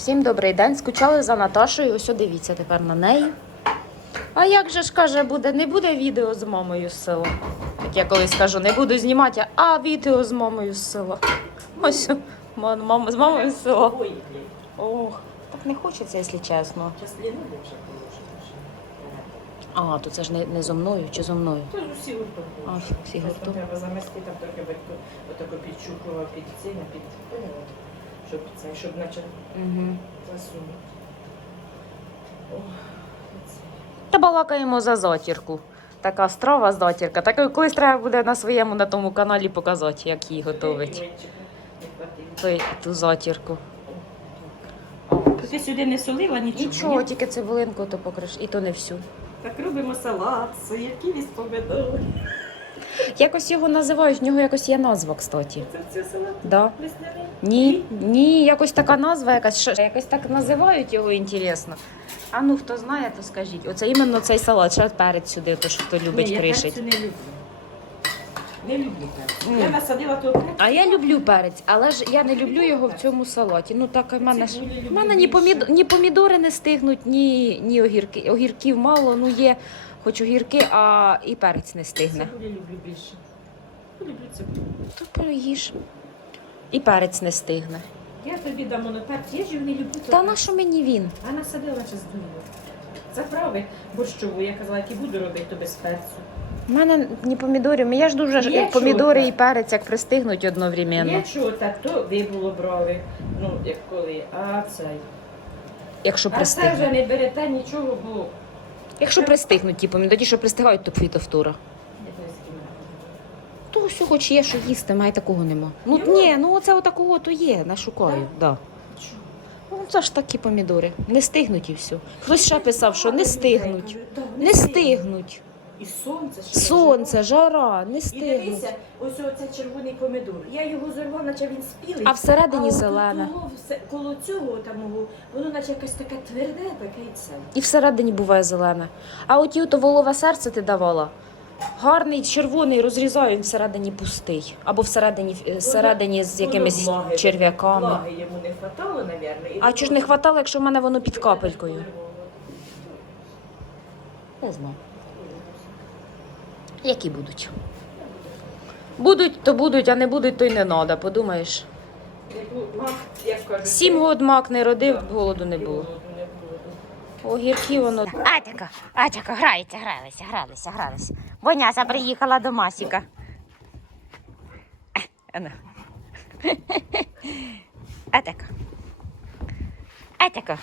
Всім добрий день. Скучали за Наташою. Ось дивіться тепер на неї. А як же ж каже, буде, не буде відео з мамою з села. Як я колись кажу, не буду знімати, а відео з мамою з села. Ось мама з мамою з села. Ох, так не хочеться, якщо чесно. А, то це ж не, не зо мною чи зо мною. Та ж усі гуртом А, всі гуртом. Треба замести там трохи батько отако підчухував під цим, під? Щоб це, щоб наче Угу. засунути. О, це. Та балакаємо за затірку. Така страва затірка. Так колись треба буде на своєму на тому каналі показати, як її готовить. Той, ту затірку. Ти сюди не солила нічого? Нічого, ні? тільки цибулинку то покриш, і то не всю. Так робимо салат, які з помидори. Якось його називають, в нього якось є назва, кстати. Це це салат Да. весняний? Ні, ні, якось така назва, якась що- якось так називають його інтересно. А ну хто знає, то скажіть. Оце іменно цей салат, ще перець сюди, то що хто любить я кришить. перцю не люблю. Не люблю. Я насадила то. А я люблю перець, але ж я не люблю його в цьому салаті. Ну так в мене ж в мене ні, помід... ні помідори не стигнуть, ні, ні огірки. Огірків мало, ну є хоч огірки, а і перець не стигне. Цибулі люблю більше. Люблю цибулю. То переїж. І перець не стигне. Я тобі дам воно перець, я ж не люблю. Та на що мені він? А насадила ще з дуру. Заправи борщову, я казала, як і буду робити, то без перцю. У мене ні помідорів. Я ж дуже ж- Є помідори чого? і перець як пристигнуть одновременно. Якщо так, то вибуло брови, ну, як коли, а цей. Якщо А це вже не берете нічого, бо Якщо пристигнуть ті помідори, ті, що пристигають, то фітофтура. я не з ким. То все хоч є, що їсти, має такого нема. Ну ні, ну оце отакого то є, нашукаю. Да. Ну це ж такі помідори. Не стигнуть і все. Хтось ще писав, що не стигнуть. Не стигнуть. І сонце ще. Сонце, жара, не І стигнуть. дивися, ось оце червоний помідор. Я його зорвала, наче він спілий. А всередині от зелене. того все- коло цього тамого, воно наче якесь таке тверде, таке і це. І всередині буває зелене. А от ті, то волове серце ти давала. Гарний червоний розрізаю, він всередині пустий. Або всередині, е, всередині з якимись влаги- черв'яками. Влаги йому не хватало, мабуть. А чого ж не хватало, якщо в мене воно під капелькою? Не знаю. Які будуть? Будуть, то будуть, а не будуть, то й не треба, подумаєш. Сім год мак не родив, голоду не було. Огірки воно. Атяка, Атяка, грається, гралися, гралися, гралися. Боняса приїхала до Масіка. Е, ано. Атяка. Атяка.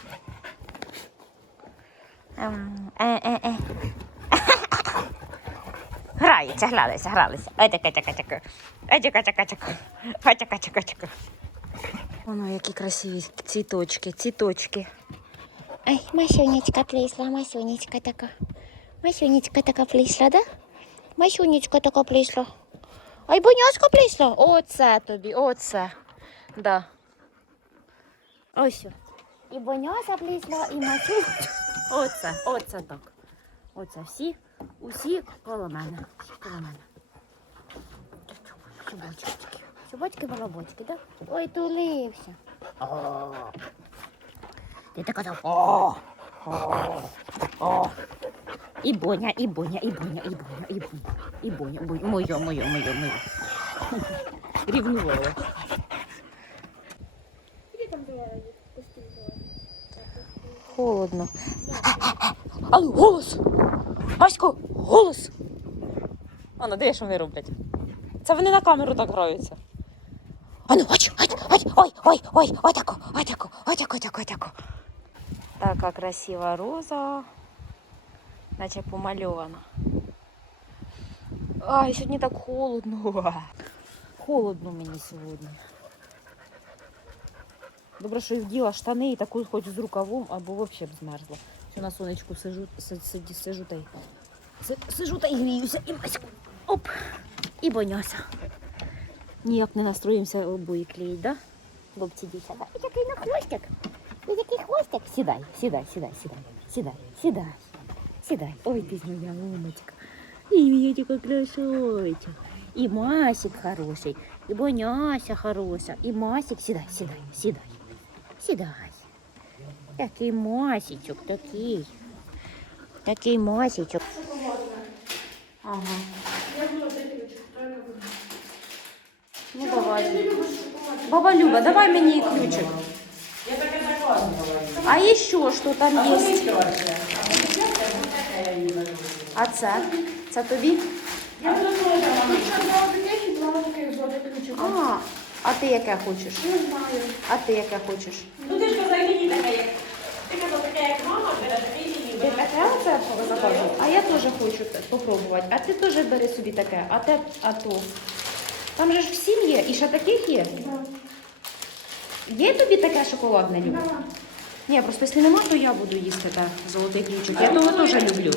Ем, е, е, е. Грається, гралися, гралися. Атяка, атяка, атяка. Атяка, атяка, атяка. Атяка, атяка, атяка. Воно які красиві цвіточки, цвіточки. Ай, Масюнечка прийшла, Масюнечка така. Масюнечка така прийшла, да? Масюнечка така прийшла. Ай, Боняшка прийшла. Оце тобі, оце. Да. Ось. І Боняша прийшла, і Масюнечка. Оце, оце так. Оце всі, усі коло мене. Всі коло мене. Чубочки. Чубочки, балабочки, да? Ой, тулився. Ти так казав. О, о, о. І Боня, і Боня, і Боня, і Боня, і Боня, і Боня, Боня. Моє, моє, моє, моє. Рівнувала. Холодно. Алло, голос! Васько, голос! А, ну де що вони роблять? Це вони на камеру так граються. Ану, ой, ой, ой, ой, ой, ой, ой, тако, ой, тако, ой. Така красива роза, наче помальована. Ай, сьогодні так холодно. Холодно мені сьогодні. Добре, що я вділа штани і таку хоч з рукавом, або взагалі б змерзла. Що на сонечку сижу, си- сиді- сижу та й сижу та й гріюся. І маську. Оп! І боняся. Ніяк не настроїмося обої клеїть, да? Хлопці дівчата. Який на хвостик. Який хвостик. Сідай, сідай, сідай, сідай, сідай, сідай, сідай. Ой, ти ж моя умочка. І я така красотка. І Масик хороший, і Боняся хороша, і Масик. Сідай, сідай, сідай, сідай, Такий масічок, такий. Такий масічок. Ага. Ну давай. Баба Люба, давай мені ключик. Я таке заказувала. А еще що там А це? Це тобі? Я. Тут ще два таких і два таких золотих ключика. А, а ти яке хочеш? Не знаю. А ти яке хочеш? Ну ти ж казав, мені таке, як... Ти казав, таке, як мама, бере таке і Ти бере. таке оце? А я теж хочу те- попробувати. А ти теж бери собі таке, а те, а то. Там же ж всім є, і ще таких є. Є тобі таке шоколадне Люба? Да. Ні, просто якщо нема, то я буду їсти те золотий ключик. Я того теж люблю.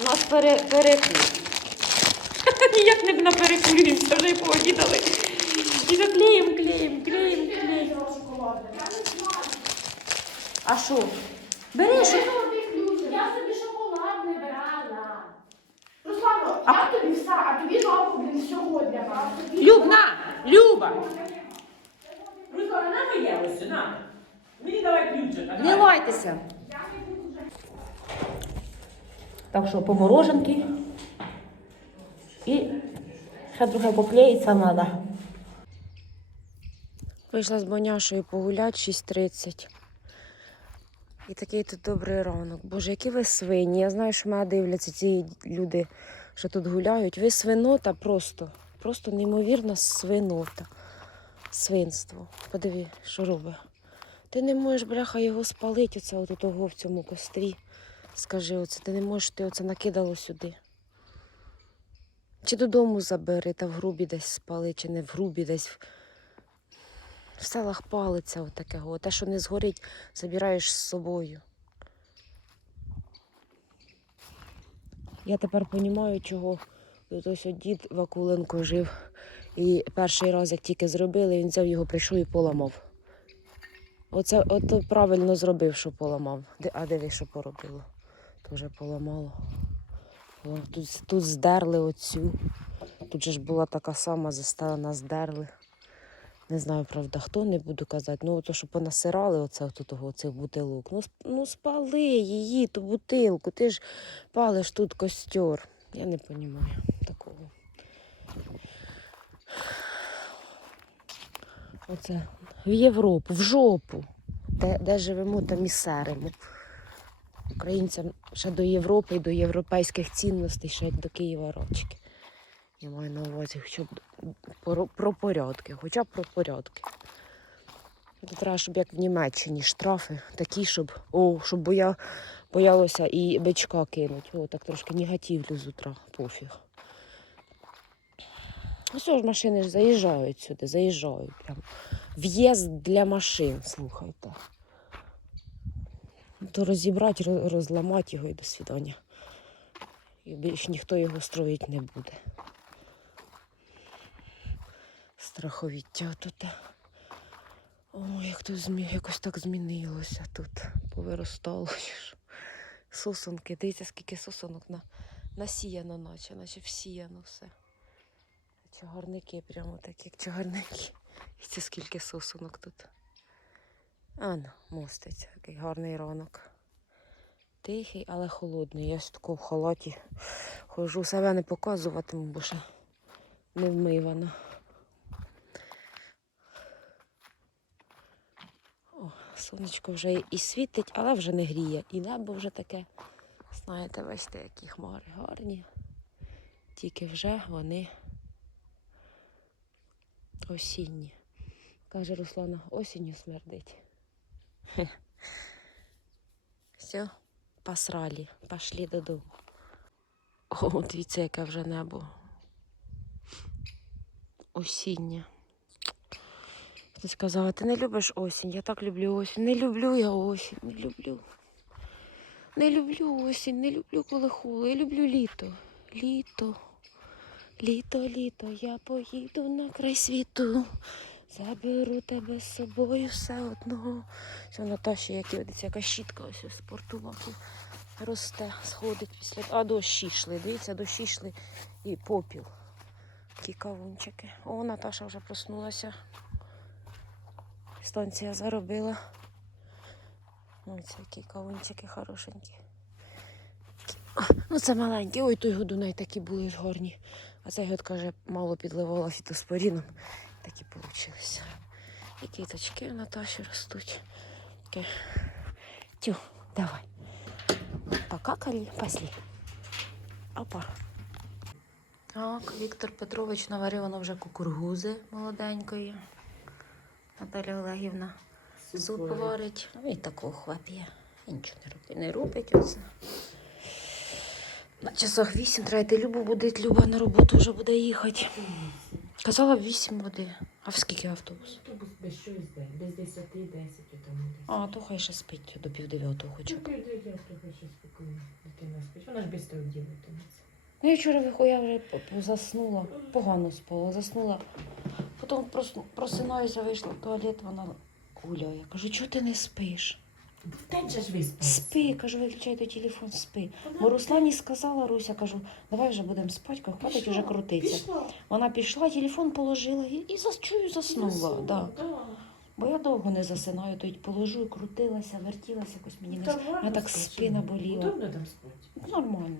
У нас пере, перекур. Ніяк не наперекурюємося, вже й пообідали. І за клеєм, клеєм, клеєм, клеєм. А що? Бери, що? Я собі шоколад не брала. Я тобі все, а тобі жалко, блін, всього для. Тобі- Люб, на! Люба! Руслана, на моє ось, на. Мені давай ключик. а Не давай. лайтеся. Так що по мороженки. І ще друге поклеїться треба. Вийшла з Боняшою погуляти 6.30. І такий тут добрий ранок. Боже, які ви свині. Я знаю, що мене дивляться ці люди, що тут гуляють. Ви свинота просто, просто неймовірна свинота. Свинство. Подиви, що робить. Ти не можеш, бляха, його спалити, оце от того в цьому кострі. Скажи, оце, ти не можеш, ти оце накидало сюди. Чи додому забери, та в грубі десь спали, чи не в грубі десь. в- селах палиться отаке. Те, що не згорить, забираєш з собою. Я тепер розумію, чого ось дід Вакуленко жив. І перший раз, як тільки зробили, він взяв його, прийшов і поламав. Оце от правильно зробив, що поламав. А диви, що поробило. Тоже поламало. Тут, тут здерли оцю. Тут же ж була така сама застелена, здерли. Не знаю, правда, хто, не буду казати. Ну, то, що понасирали оце от того, бутилок. Ну, ну спали її, ту бутилку. Ти ж палиш тут костер. Я не розумію такого. Оце в Європу, в жопу. Де, де живемо, там і серимо. Українцям ще до Європи і до європейських цінностей, ще до Києва рочки. Я маю на увазі, хоча б про, про порядки, хоча б про порядки. Треба, щоб як в Німеччині штрафи такі, щоб, о, щоб боя, боялося і бичка кинуть. О, так трошки негативлю з утра, пофіг. Ну що ж, машини ж заїжджають сюди, заїжджають. Прям. В'їзд для машин, слухайте. То розібрати, розламати його і до свідання. І більш ніхто його строїть не буде. Страховіття тут. О, як тут змі... якось так змінилося тут. Повиростало. Сосунки. Дивіться, скільки сосунок на... насіяно, наче, наче всіяно все. Чагарники прямо так, як чагарники. І це скільки сосунок тут. А ну, моститься. Який гарний ранок. Тихий, але холодний. Я ж тако в халаті хожу. Себе не показуватиму, бо ще не вмивана. О, сонечко вже і світить, але вже не гріє. І небо вже таке. Знаєте, бачите, які хмари гарні. Тільки вже вони осінні. Каже Руслана, осінню смердить. Все, посрали, пошли додому. О, дивіться, яке вже небо. Осіннє. Хтось казав, ти не любиш осінь. Я так люблю осінь. Не люблю я осінь, не люблю. Не люблю осінь, не люблю коли холодно. Я люблю літо. Літо. Літо, літо, я поїду на край світу. Заберу тебе з собою все одно. Це Наташі, як дивиться, яка щітка ось ось спортувала. Росте, сходить після. А дощі йшли. Дивіться, дощі йшли. і попіл. Такі кавунчики. О, Наташа вже проснулася. Станція заробила. Ось які кавунчики хорошенькі. Ну, це маленькі. Ой, той годунай такі були ж гарні. А цей год, каже, мало підливала фітоспоріном. Такі получилися. І квіточки у Наташі ростуть. Таке. Тю, давай. Покакали, пошли. Опа. Так, Віктор Петрович наварив воно вже кукургузи молоденької. Наталя Олегівна суп варить. Ну, І такого хвап'є. І нічого не робить. Не робить оце. На часах вісім треба йти Любу будить. Люба на роботу вже буде їхати. Казала вісім води. А в скільки автобус? Автобус без щось де, без десяти, десять там. А, то хай ще спить до пів дев'ятого хочу. Чекай, де я трохи ще спокійно. Дитина спить. Вона ж швидко вділитиметься. Ну, я вчора вихо- я вже заснула, погано спала, заснула. Потім прос- просинаюся, вийшла в туалет, вона гуляє. Кажу, чого ти не спиш? Же ж виспався. Спи, кажу, виключай той телефон, спи. Бо Руслані сказала Руся, кажу, давай вже будемо спати, хватить уже крутитися. Пішла. Вона пішла, телефон положила і, і чую, заснула. Да. Бо я довго не засинаю, то й положу, і крутилася, вертілася, якось мені не Та мене так спина боліла. Удобно там спати? нормально.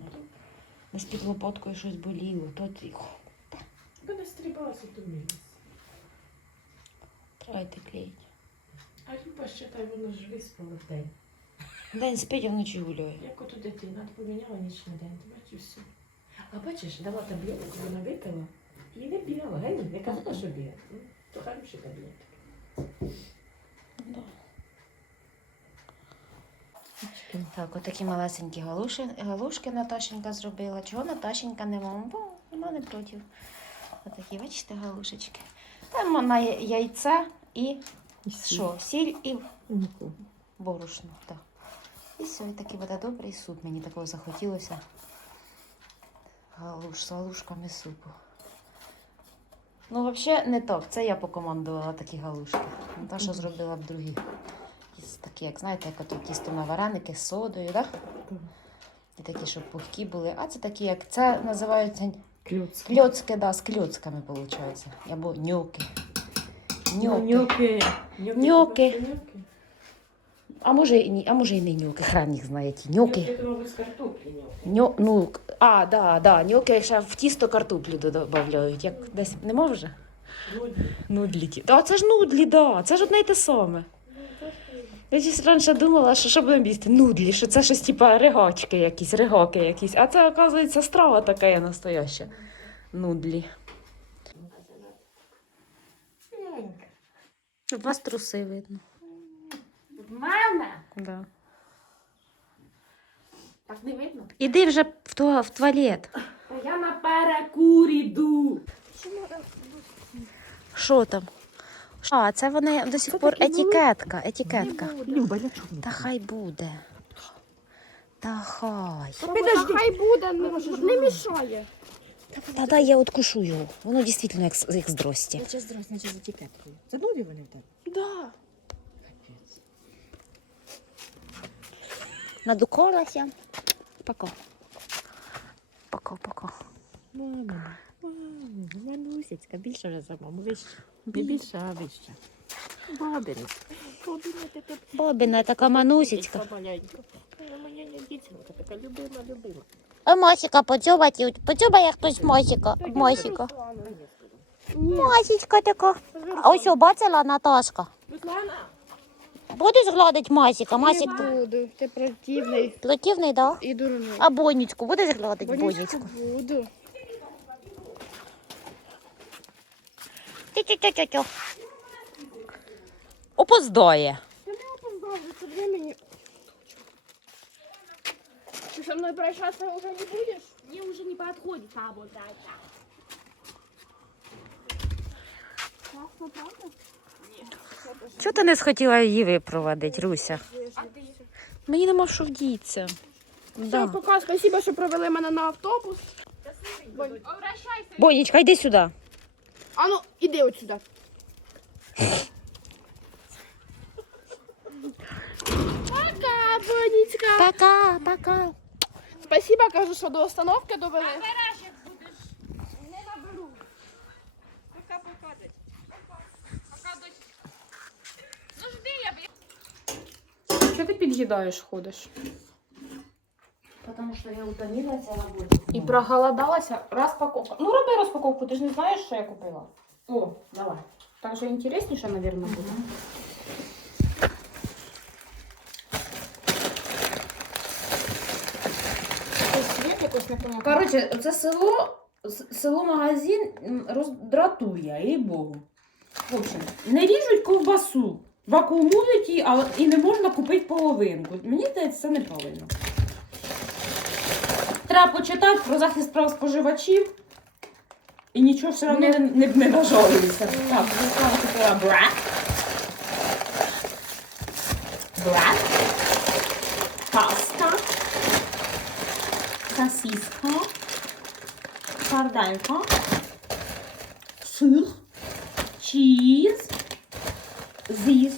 Десь під лопаткою щось боліло, то тихо. Ви не стрибалася то місце. Давайте клеїть. А Люба ще та воно ж виспала в день. День спить, а вночі гуляє. Як ото дитина, ти поміняла ніч на день, ти бачиш все. А бачиш, дала таблетку, вона випила і не бігала, гей, не казала, що бігає. Ну, То хороші таблетки. Так, отакі малесенькі галуші, галушки Наташенька зробила. Чого Наташенька не мама? Бо вона не проти. Отакі, бачите, галушечки. Там вона яйце і що? Сіль і борошно. Так. І все, і такий буде добрий суп. Мені такого захотілося. Галуш з галушками супу. Ну, взагалі, не так. Це я покомандувала такі галушки. Наташа зробила б другі. Такі, як знаєте, як ото тісто на вареники з содою, так? І такі, щоб пухкі були. А це такі, як це називаються Клюц. кльоцки, да, з кльоцками, виходить. Або ньоки. Ньоки. Ньоки. Ньоки. А може і ні, а може і не ньоки, хрен їх знає ті ньоки. Я думала, з картоплі ньоки. Ньо, ну, а, да, да, ньоки ще в тісто картоплю додають. Як десь не може? Нудлі ті. Да, це ж нудлі, да. Це ж одне й те саме. Я щось раніше думала, що що будемо їсти? Нудлі, що це щось типа ригачки якісь, ригоки якісь. А це, оказується, страва така є настояща. Нудлі. У вас труси видно. В мене? Да. Так не видно. Іди вже в, туа- в туалет. Та я на перекур іду. Що там? А, це вони до сих пор етикетка, етикетка. Люба, для чого? Та хай буде. Та хай. Підожди. Хай буде, не мішає. Та дай я откушу його. Воно дійсно як, з- як з дрості. Це здрасте, значить з етикеткою. Це нові вони в тебе? Да. Надуколася. Пока. Пока, пока. Мама, мама, Манусечка, більше вже за маму, вище. Не більше, а вище. Бабинець. Бабинець, ти Бобіна така манусечка. маленька. Моя дівчинка така любима, любима. А Мосіка поцюбати, поцюбає хтось Мосіка. Мосіка. Мосічка така. А ось бачила Наташка. Руслана, Будеш гладити Масіка? Масік буду. Ти противний противний, да? і дурний. А Бонічку будеш гладити Бонічку? буду. Тю-тю-тю-тю. Опоздає. Ти не опоздав, скажи мені. Ты со мной прощаться уже не будешь? Мне уже не подходит работать. Классно, правда? Чого ти не схотіла її випровадити, Руся? Мені нема що вдіться. Все, Да. пока, спасибо, що провели мене на автобус. Обращайся. Бонічка, йди сюди. А ну, іди от сюди. Пока, Бонечка. Пока, пока. Спасибо, кажу, що до остановки довели. як будеш. Не наберу. Пока пока дочь. Пока дочь. Ну жди, я. Що ти під'їдаєш, ходиш? Потому что я утомилась а работе. І проголодалася. Распаковка. Ну, роби распаковку. Ты же не знаешь, что я купила. О, давай. Так же інтересніше, мабуть, буде. Непонятно. Коротше, це село, с- село-магазин м, роздратує, їй Богу. В общем, не ріжуть ковбасу, вакуумують її, але і не можна купити половинку. Мені здається, це неправильно. Треба почитати про захист прав споживачів. І нічого все одно не, не, не нажалується. Так, застала купила брат. Брат. cisko, sardalka, sır, cheese, zis,